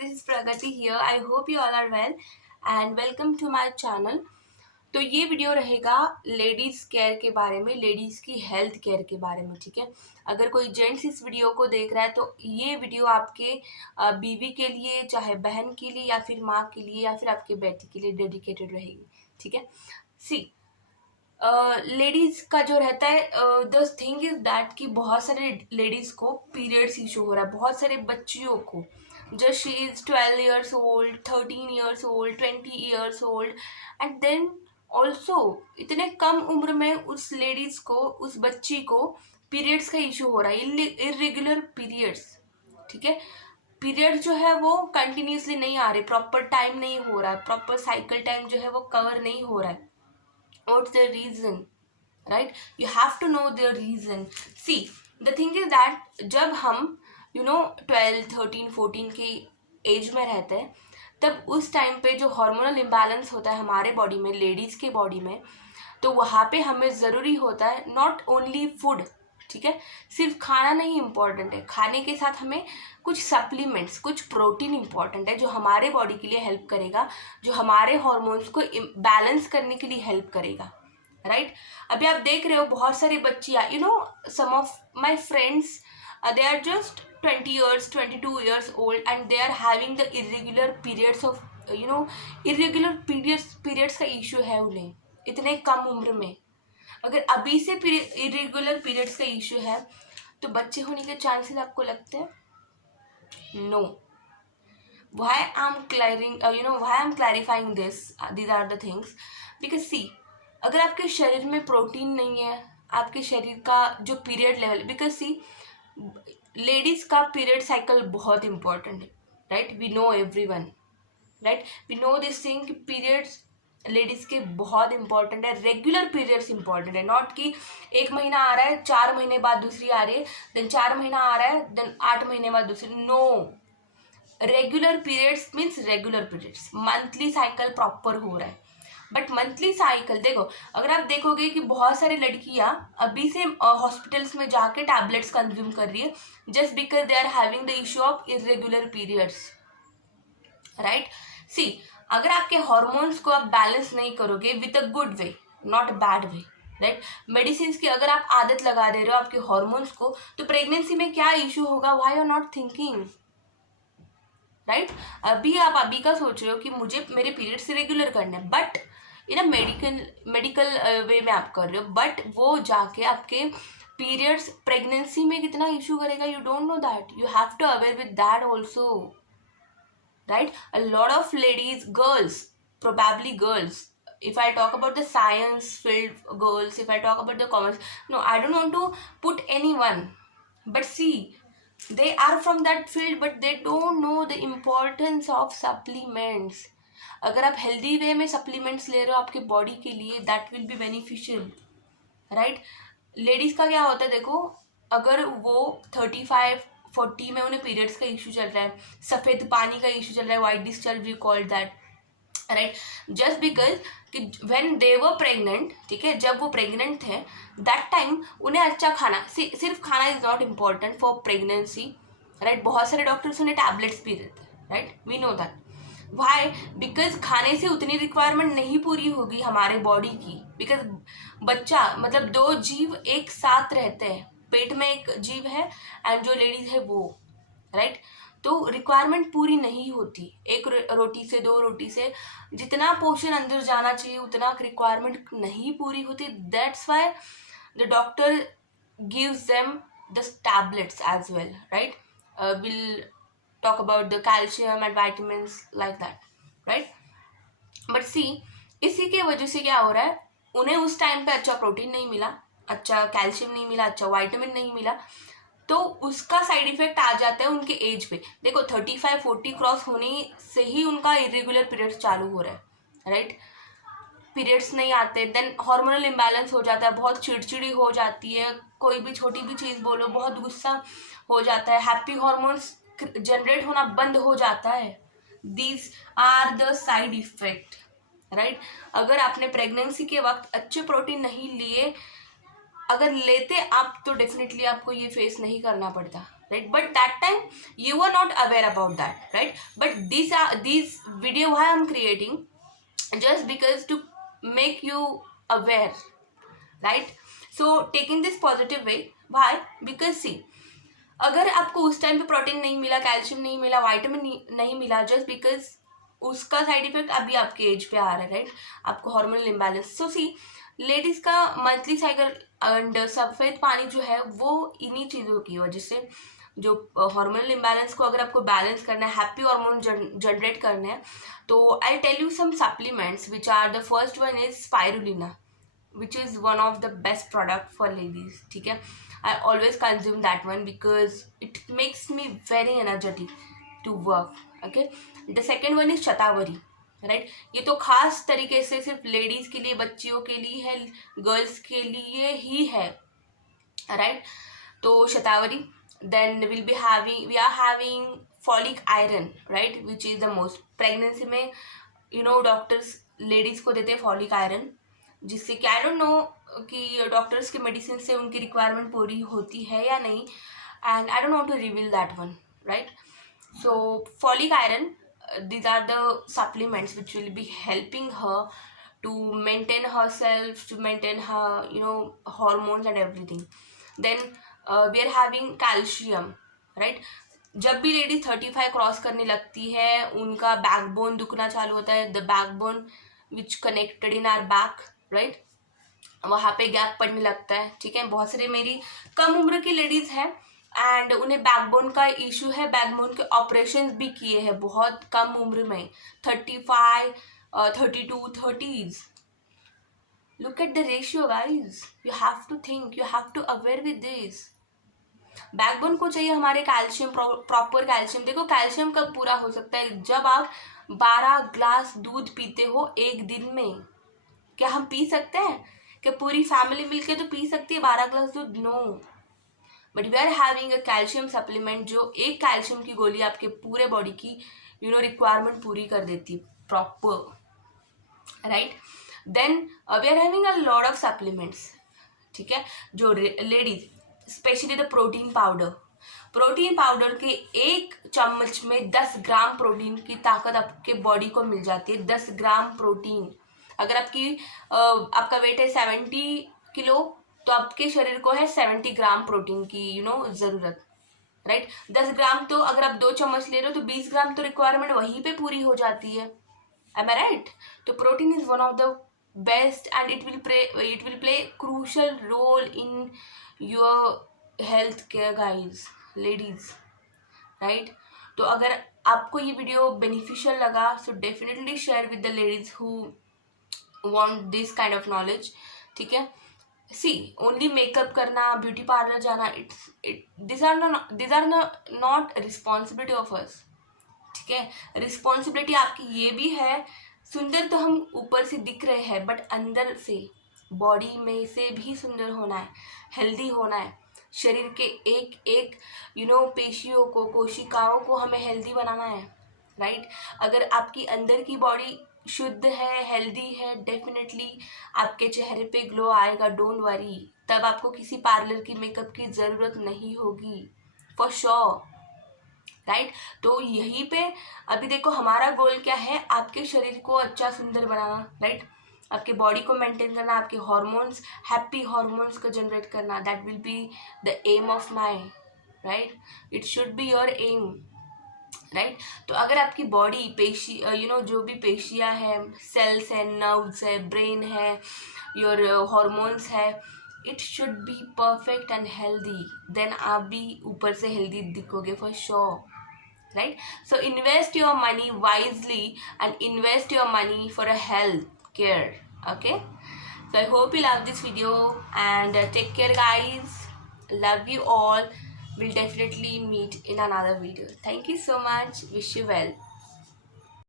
this is Pragati here. I hope you all are well and welcome to my channel. तो ये video रहेगा ladies care के बारे में, लेडीज़ की हेल्थ केयर के बारे में, ठीक है। अगर कोई जेंट्स इस वीडियो को देख रहा है तो ये वीडियो आपके बीवी के लिए, चाहे बहन के लिए या फिर माँ के लिए या फिर आपके बेटी के लिए डेडिकेटेड रहेगी, ठीक है। सी लेडीज़ का जो रहता है, द थिंग इज दैट कि बहुत सारे लेडीज़ को पीरियड्स इशू हो रहा है, बहुत सारे बच्चियों को। Just she is 12 years old, 13 years old, 20 years old, and then also इतने कम उम्र में उस लेडीज़ को, उस बच्ची को पीरियड्स का इशू हो रहा है, इरेगुलर पीरियड्स, ठीक है। पीरियड जो है वो कंटिन्यूसली नहीं आ रहे, प्रॉपर टाइम नहीं हो रहा है, प्रॉपर साइकिल टाइम जो है वो कवर नहीं हो रहा है। What's the reason, right? You have to know the reason. See, the thing is that जब हम 12, 13, 14 की एज में रहते हैं, तब उस टाइम पे जो हार्मोनल इम्बैलेंस होता है हमारे बॉडी में, लेडीज़ के बॉडी में, तो वहाँ पे हमें ज़रूरी होता है नॉट ओनली फूड, ठीक है। सिर्फ खाना नहीं इम्पॉर्टेंट है, खाने के साथ हमें कुछ सप्लीमेंट्स, कुछ प्रोटीन इम्पॉर्टेंट है जो हमारे बॉडी के लिए हेल्प करेगा, जो हमारे हॉर्मोन्स को बैलेंस करने के लिए हेल्प करेगा, राइट। अभी आप देख रहे हो बहुत सारी बच्चियाँ, some of my friends, they are just 20 years, 22 years old and they are having the irregular periods of, irregular periods का issue है उन्हें इतने कम उम्र में। अगर अभी से इरेगुलर पीरियड्स का इशू है तो बच्चे होने के चांसेस आपको लगते हैं? No. why I'm clarifying this, these are the things because see, अगर आपके शरीर में प्रोटीन नहीं है, आपके शरीर का जो period level, because see ladies का पीरियड साइकिल बहुत इंपॉर्टेंट है, right. We know everyone, right, we know this thing कि पीरियड्स लेडीज़ के बहुत इंपॉर्टेंट है। रेगुलर पीरियड्स इंपॉर्टेंट है, नॉट कि 1 महीना आ रहा है 4 महीने बाद दूसरी आ रही है, देन 4 महीना आ रहा है देन 8 महीने बाद दूसरी। No, regular periods means regular periods, monthly cycle proper हो रहा है। बट मंथली साइकिल देखो, अगर आप देखोगे कि बहुत सारी लड़कियां अभी से हॉस्पिटल्स में जाके टैबलेट्स कंज्यूम कर रही है just because they are having the issue of irregular periods, right. See, अगर आपके हॉर्मोन्स को आप बैलेंस नहीं करोगे with a good way, not bad way, right, medicine की अगर आप आदत लगा दे रहे हो आपके हॉर्मोन्स को, तो प्रेगनेंसी में क्या इशू होगा? Why you are not thinking, right. अभी का सोच रहे हो कि मुझे मेरे पीरियड्स रेगुलर करने हैं, बट इन अ मेडिकल वे में आप कर रहे हो, बट वो जाके आपके पीरियड्स प्रेगनेंसी में कितना इशू करेगा, you don't know that. You have to aware with that also, right? A lot of ladies, girls, probably girls, if I talk about the science field girls, if I talk about the commerce, no, I don't want to put anyone, but see, they are from that field but they don't know the importance of supplements. अगर आप healthy way में supplements ले रहे हो आपके body के लिए, that will be beneficial, right. Ladies का क्या होता है देखो, अगर वो 35, 40 में उन्हें पीरियड्स का इशू चल रहा है, सफ़ेद पानी का इशू चल रहा है, white discharge we called that, right, just because कि व्हेन दे वर प्रेग्नेंट, ठीक है, जब वो प्रेग्नेंट थे दैट टाइम उन्हें अच्छा खाना, सिर्फ खाना is not important for pregnancy, right. बहुत सारे डॉक्टर्स उन्हें टैबलेट्स भी देते हैं, right, we know that. Why? Because खाने से उतनी रिक्वायरमेंट नहीं पूरी होगी हमारे बॉडी की, बिकॉज बच्चा मतलब 2 जीव एक साथ रहते हैं, पेट में एक जीव है एंड जो लेडीज है वो, राइट, तो रिक्वायरमेंट पूरी नहीं होती। एक रोटी से, 2 रोटी से जितना पोर्शन अंदर जाना चाहिए उतना रिक्वायरमेंट नहीं पूरी होती। That's why the doctor gives them the tablets as well, right. Will talk about the calcium and vitamins like that, right? But see, इसी के वजह से क्या हो रहा है, उन्हें उस टाइम पे अच्छा प्रोटीन नहीं मिला, अच्छा कैल्शियम नहीं मिला, अच्छा वाइटामिन नहीं मिला, तो उसका साइड इफेक्ट आ जाता है उनके एज पे। देखो 35, 40 क्रॉस होने से ही उनका इरेगुलर पीरियड्स चालू हो रहा है, राइट। पीरियड्स नहीं आते, देन हार्मोनल इम्बैलेंस हो जाता है, बहुत चिड़चिड़ी हो जाती है, कोई भी छोटी भी चीज़ बोलो बहुत गुस्सा हो जाता है, हैप्पी हॉर्मोन्स जनरेट होना बंद हो जाता है। These are the side effect, right. अगर आपने प्रेगनेंसी के वक्त अच्छे प्रोटीन नहीं लिए, अगर लेते आप तो डेफिनेटली आपको ये फेस नहीं करना पड़ता, right? But that time you were not aware about that, right? But these video why I'm creating, just because to make you aware, right? So taking this positive way, why? Because see, अगर आपको उस time पे protein नहीं मिला, calcium नहीं मिला, vitamin नहीं मिला, जस्ट बिकॉज उसका साइड इफेक्ट अभी आपके एज पे आ रहा है, राइट? आपको हार्मोनल इम्बैलेंस। सो सी, लेडीज का मंथली साइकिल एंड सफेद पानी जो है वो इन्हीं चीज़ों की वजह से, जो हार्मोनल इम्बैलेंस को अगर आपको बैलेंस करना है, हैप्पी हार्मोन जनरेट करना है, तो I tell you some supplements which are the first one is spirulina, which is one of the best product for ladies, ठीक है? I always consume that one because it makes me very energetic to work, okay? The second one is shatavari, right? ये तो खास तरीके से सिर्फ ladies के लिए, बच्चियों के लिए है, गर्ल्स के लिए ही है, right? तो शतावरी, then we are having folic iron, right? Which is the most, pregnancy में डॉक्टर्स लेडीज को देते हैं फॉलिक आयरन, जिससे कि आई डोंट नो कि डॉक्टर्स के मेडिसिन से उनकी रिक्वायरमेंट पूरी होती है या नहीं, and I don't want to reveal that one, right? So folic iron, these are the supplements which will be helping her to maintain herself, to maintain her hormones and everything. Then we are having calcium, right? जब भी lady 35 cross करने लगती है, उनका backbone दुखना चालू होता है, the backbone which connected in our back, right? वहाँ पे गैप पड़ने लगता है, ठीक है? बहुत सारे मेरी कम उम्र की लेडीज हैं एंड उन्हें बैकबोन का इशू है, बैकबोन के ऑपरेशंस भी किए हैं बहुत कम उम्र में, 35, 32, 30s. Look at the ratio, guys. You have to think, you have to aware with this. Backbone को चाहिए हमारे कैल्शियम, प्रॉपर कैल्शियम। देखो कैल्शियम कब पूरा हो सकता है? जब आप 12 ग्लास दूध पीते हो एक दिन में। क्या हम पी सकते हैं? क्या पूरी फैमिली मिलके तो पी सकती है 12 ग्लास दूध? No, but we are having a calcium supplement, जो एक कैल्शियम की गोली आपके पूरे बॉडी की रिक्वायरमेंट पूरी कर देती है proper, right? Then we are having a lot of supplements, ठीक है? जो ladies, specially the protein powder के एक चम्मच में 10 ग्राम प्रोटीन की ताकत आपके बॉडी को मिल जाती है। 10 ग्राम प्रोटीन, अगर आपका वेट है 70 किलो, तो आपके शरीर को है 70 ग्राम प्रोटीन की ज़रूरत, राइट? 10 ग्राम, तो अगर आप 2 चम्मच ले रहे हो तो 20 ग्राम तो रिक्वायरमेंट वहीं पे पूरी हो जाती है। Am I right? तो protein is one of the best and it will play crucial role in your health care, guys, ladies, right? तो अगर आपको ये वीडियो बेनिफिशियल लगा, so definitely share with the ladies who want this kind of knowledge, ठीक है? See, only makeup करना, beauty parlour जाना, this are not responsibility of us, ठीक है? रिस्पॉन्सिबिलिटी आपकी ये भी है, सुंदर तो हम ऊपर से दिख रहे हैं, बट अंदर से, बॉडी में से भी सुंदर होना है, हेल्दी होना है। शरीर के एक एक पेशियों को, कोशिकाओं को हमें हेल्दी बनाना है, राइट? अगर आपकी अंदर की बॉडी शुद्ध है, हेल्दी है, डेफिनेटली आपके चेहरे पे ग्लो आएगा, डोंट वरी। तब आपको किसी पार्लर की मेकअप की ज़रूरत नहीं होगी, फॉर श्योर, राइट? तो यहीं पे अभी देखो हमारा गोल क्या है, आपके शरीर को अच्छा सुंदर बनाना, राइट? आपके बॉडी को मेंटेन करना, आपके हार्मोन्स, हैप्पी हार्मोन्स को जनरेट करना, that will be the aim of my, right? It should be your aim, right? तो अगर आपकी बॉडी पेशी जो भी पेशियाँ है, सेल्स है, नर्व्स है, ब्रेन है, योर हार्मोन्स है, it should be perfect and healthy, then आप भी ऊपर से हेल्दी दिखोगे for sure, right? So invest your money wisely and invest your money for a health care, okay? So I hope you love this video and take care, guys. Love you all. We'll definitely meet in another video. Thank you so much. Wish you well.